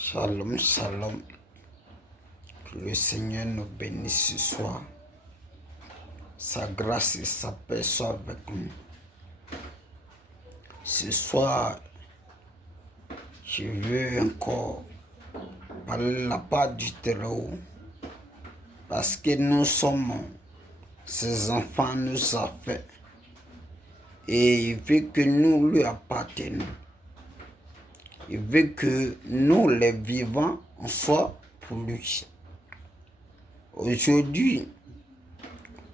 Shalom, shalom. Que le Seigneur nous bénisse ce soir. Sa grâce et sa paix soient avec nous. Ce soir, je veux encore parler la part du Très-Haut. Parce que nous sommes ses enfants, nous a fait. Et il veut que nous lui appartenions. Il veut que nous, les vivants, on soit pour lui. Aujourd'hui,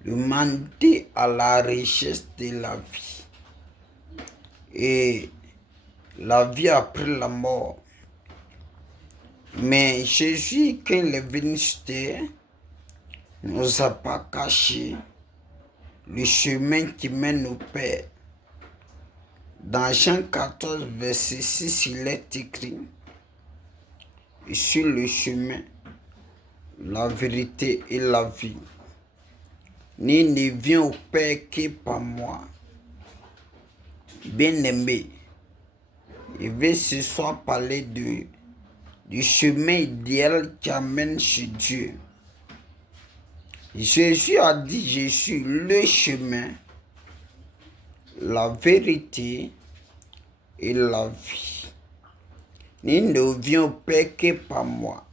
l'humanité a la richesse de la vie. Et la vie après la mort. Mais Jésus, quand il est venu sur terre, ne nous a pas caché le chemin qui mène au Père. Dans Jean 14, verset 6, il est écrit: « Je suis le chemin, la vérité et la vie. Nul ne vient au Père que par moi. » Bien-aimé, je vais ce soir parler du chemin idéal qui amène chez Dieu. Jésus a dit: « Je suis le chemin, la vérité et la vie. Nul ne vient au Père que par moi. »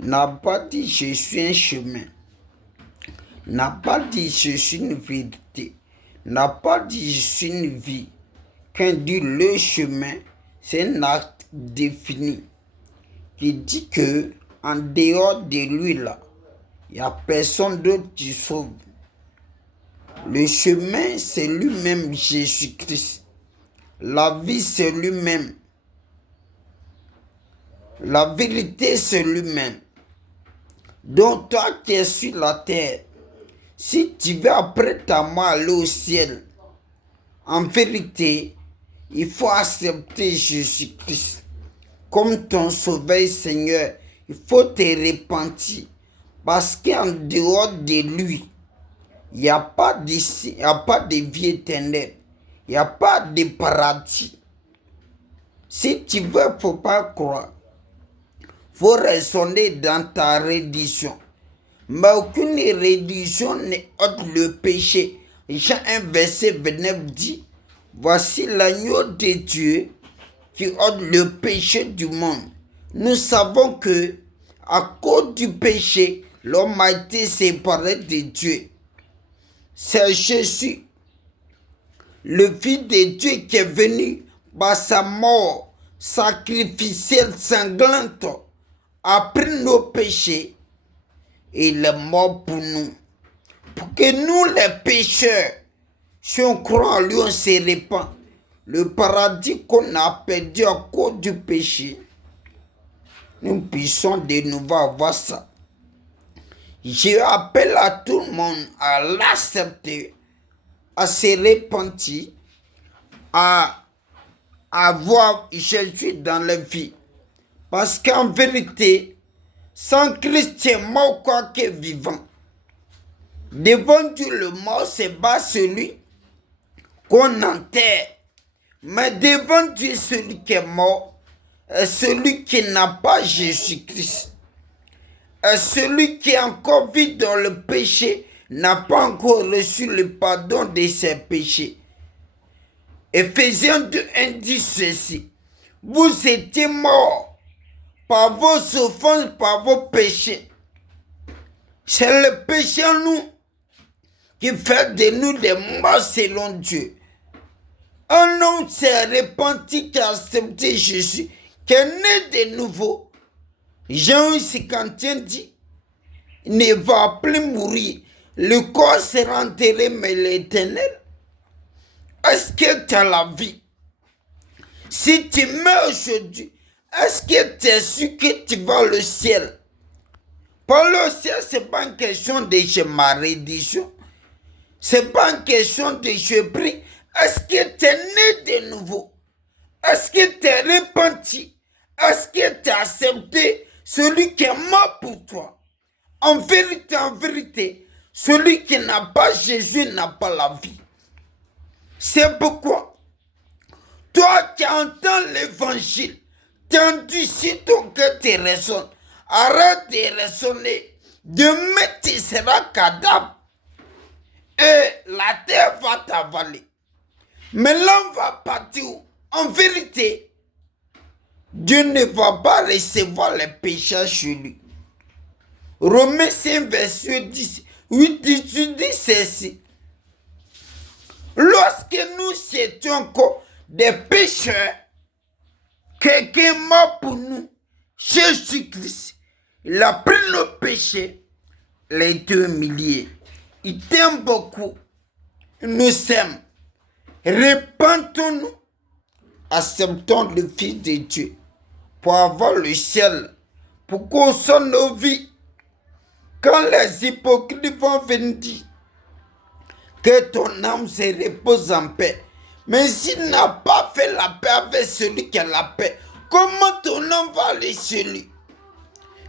N'a pas dit: « Je suis un chemin. » N'a pas dit: « Je suis une vérité. » N'a pas dit: « Je suis une vie. » Quand il dit le chemin, c'est un acte défini qui dit que en dehors de lui là, il n'y a personne d'autre qui sauve. Le chemin, c'est lui-même, Jésus-Christ. La vie, c'est lui-même. La vérité, c'est lui-même. Donc toi qui es sur la terre, si tu veux après ta mort aller au ciel, en vérité, il faut accepter Jésus-Christ comme ton sauveur Seigneur. Il faut te repentir. Parce qu'en dehors de lui, il n'y a pas d'ici, il n'y a pas de vie éternelle. Il n'y a pas de paradis. Si tu veux, il ne faut pas croire. Il faut raisonner dans ta reddition. Mais aucune reddition n'est ôte le péché. Jean 1, verset 29 dit: « Voici l'agneau de Dieu qui ôte le péché du monde. » Nous savons que à cause du péché, l'homme a été séparé de Dieu. C'est Jésus, le Fils de Dieu, qui est venu par sa mort sacrificielle sanglante, a pris nos péchés et il est mort pour nous. Pour que nous, les pécheurs, si on croit en lui, on se répand. Le paradis qu'on a perdu à cause du péché, nous puissions de nouveau avoir ça. Je appelle à tout le monde à l'accepter, à se repentir, à avoir Jésus dans la vie. Parce qu'en vérité, sans Christ, c'est mort quoi que vivant. Devant Dieu, le mort, c'est pas celui qu'on enterre. Mais devant Dieu, celui qui est mort, est celui qui n'a pas Jésus-Christ. Est celui qui est encore vit dans le péché, n'a pas encore reçu le pardon de ses péchés. Ephésiens 2:1 dit ceci: « Vous étiez morts par vos souffrances, par vos péchés. » C'est le péché en nous qui fait de nous des morts selon Dieu. Un homme s'est repenti, qui a accepté Jésus, qui est né de nouveau. Jean 51 dit: « Il ne va plus mourir. Le corps sera enterré, mais l'éternel. » Est-ce que tu as la vie? Si tu meurs aujourd'hui, est-ce que tu es sûr que tu vas au ciel? Pour le ciel, ce n'est pas une question de je ma reddition. Ce n'est pas une question de je prie. Est-ce que tu es né de nouveau? Est-ce que tu es repenti? Est-ce que tu as accepté celui qui est mort pour toi? En vérité, celui qui n'a pas Jésus n'a pas la vie. C'est pourquoi, toi qui entends l'évangile, T'endurcis ton cœur, te raisonnes. Arrête de raisonner. Demain, tu seras cadavre. Et la terre va t'avaler. Mais l'homme va partir. En vérité, Dieu ne va pas recevoir les péchés chez lui. Romains 5, verset 10, 8, 18 dit ceci. Lorsque nous étions encore des pécheurs, quelqu'un est mort pour nous. Jésus-Christ, il a pris nos péchés, les 2 milliers. Il t'aime beaucoup. Il nous aime. Répentons-nous. Acceptons le Fils de Dieu pour avoir le ciel, pour qu'on soit nos vies. Quand les hypocrites vont venir dire que ton âme se repose en paix, mais s'il n'a pas fait la paix avec celui qui a la paix, comment ton âme va aller sur lui?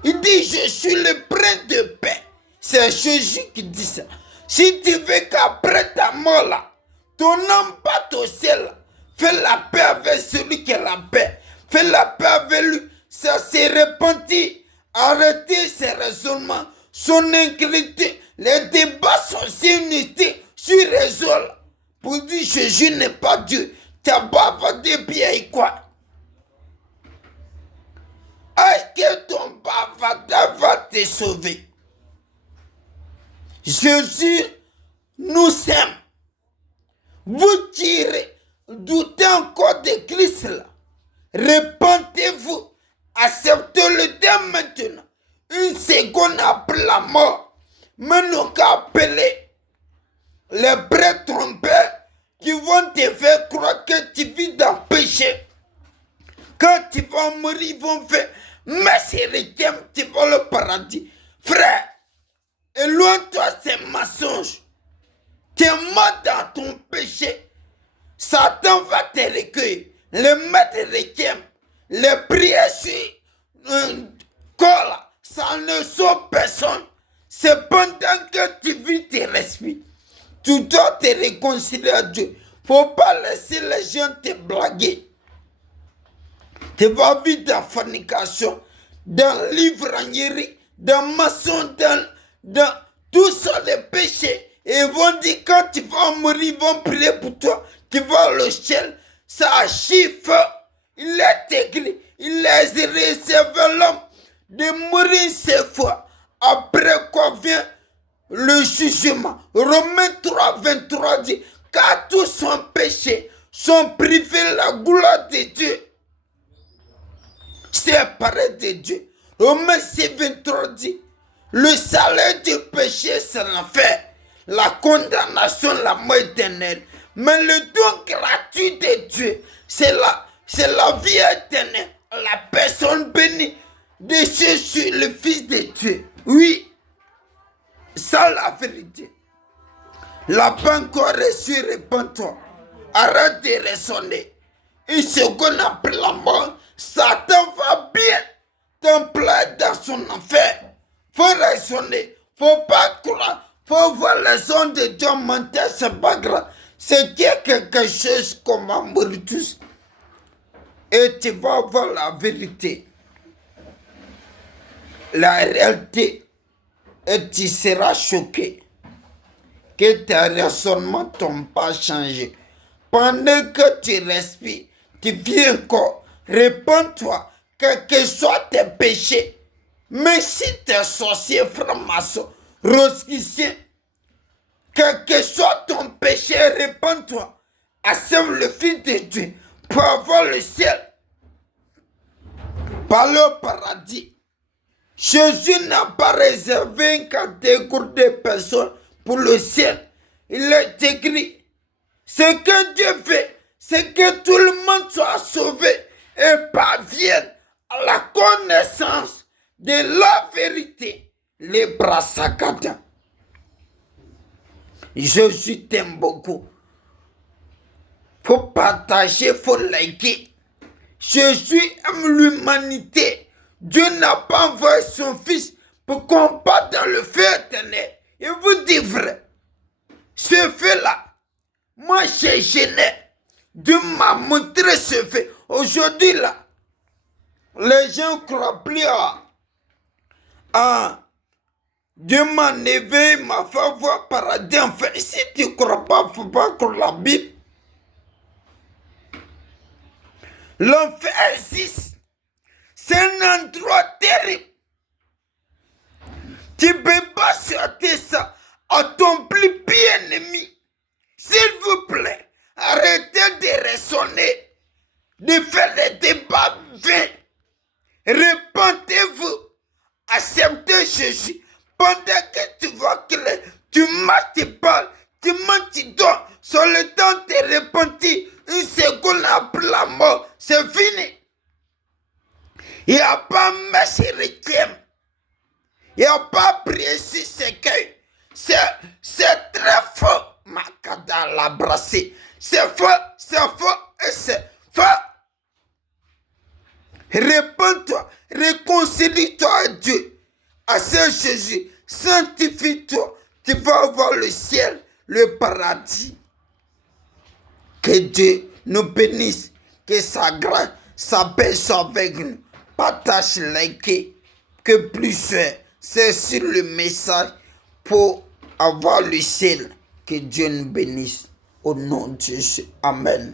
Il dit, je suis le prince de paix. C'est Jésus qui dit ça. Si tu veux qu'après ta mort là, ton âme parte au ciel, fais la paix avec celui qui a la paix. Fais la paix avec lui. Ça s'est repenti. Arrêtez ces raisonnements. Son inquiétude. Les débats sont inutiles sur réseau là. Pour dire Jésus n'est pas Dieu. T'as bavardé bien et quoi? Est-ce que ton bavardage va te sauver? Jésus nous aime. Vous tirez, doutez encore de Christ là. Repentez-vous. Acceptez-le dès maintenant. Une seconde après la mort. Mais nous qu'appeler les prêtres trompeurs qui vont te faire croire que tu vis dans le péché. Quand tu vas mourir, ils vont faire miséricorde, tu vas le paradis. Frère, éloigne-toi ces mensonges. Tu es mort dans ton péché. Satan va te recueillir. Les maîtres requiem, les prières sur corps, ça ne sauve personne. C'est pendant que tu vis tes respires. Tu dois te réconcilier à Dieu. Faut pas laisser les gens te blaguer. Tu vas vivre dans la fornication, dans l'ivrognerie, dans le mensonge, dans tout ça les péchés. Et ils vont dire quand tu vas mourir, ils vont prier pour toi. Tu vas au ciel, ça chiffre. Il est écrit, il est réservé l'homme de mourir 7 fois. Après quoi vient le jugement. Romains 3, 23 dit, car tous sont péchés, sont privés de la gloire de Dieu. Séparés de Dieu. Romains 6, 23 dit, le salaire du péché c'est l'enfer, la condamnation, la mort éternelle. Mais le don gratuit de Dieu, c'est la vie éternelle, la personne bénie de Jésus, le Fils de Dieu. Oui, c'est la vérité. La pas encore reçu, répands-toi. Arrête de raisonner. Une seconde après la mort, Satan va bien t'employer dans son enfer. Faut raisonner, faut pas croire, faut voir les ondes de Dieu mentir, c'est pas grave. C'est quelque chose qu'on va mourir tous. Et tu vas voir la vérité, la réalité. Et tu seras choqué que tes raisonnements n'ont pas changé. Pendant que tu respires, tu viens encore, réponds-toi, quel que soit tes péchés. Mais si tu es sorcier, franc-maçon, rosicien, quel que soit ton péché, réponds-toi. Accepte le Fils de Dieu pour avoir le ciel, par le paradis. Jésus n'a pas réservé une catégorie de personnes pour le ciel. Il est écrit, ce que Dieu fait, c'est que tout le monde soit sauvé et parvienne à la connaissance de la vérité. Les bras saccadants. Jésus t'aime beaucoup. Faut partager, faut liker. Jésus aime l'humanité. Dieu n'a pas envoyé son Fils pour qu'on parte dans le feu éternel. Et vous dites vrai, ce feu-là, moi j'ai gêné. Dieu m'a montré ce feu. Aujourd'hui là, Les gens ne croient plus à Dieu m'a élevé, m'a fait voir paradis. Enfin, si tu ne crois pas, il ne faut pas croire la Bible. L'enfer existe. C'est un endroit terrible. Tu ne peux pas sortir ça à ton plus bien-aimé. S'il vous plaît, arrêtez de raisonner, de faire des débats vains. Répentez-vous, acceptez Jésus. Pendant que tu vois que tu marches, tu parles, tu manges, tu dors, sur le temps de repentir, une seconde après la mort, c'est fini. Il n'y a pas miséricorde. Il n'y a pas prié sur ce cœur. C'est très faux. Makada l'a brassé. C'est faux et c'est faux. Réponds-toi, réconcilie-toi à Dieu, à Saint Jésus, sanctifie-toi, tu vas avoir le ciel, le paradis. Que Dieu nous bénisse, que sa grâce, sa paix soit avec nous. Partage, like, que plus c'est sur le message pour avoir le ciel. Que Dieu nous bénisse. Au nom de Jésus. Amen.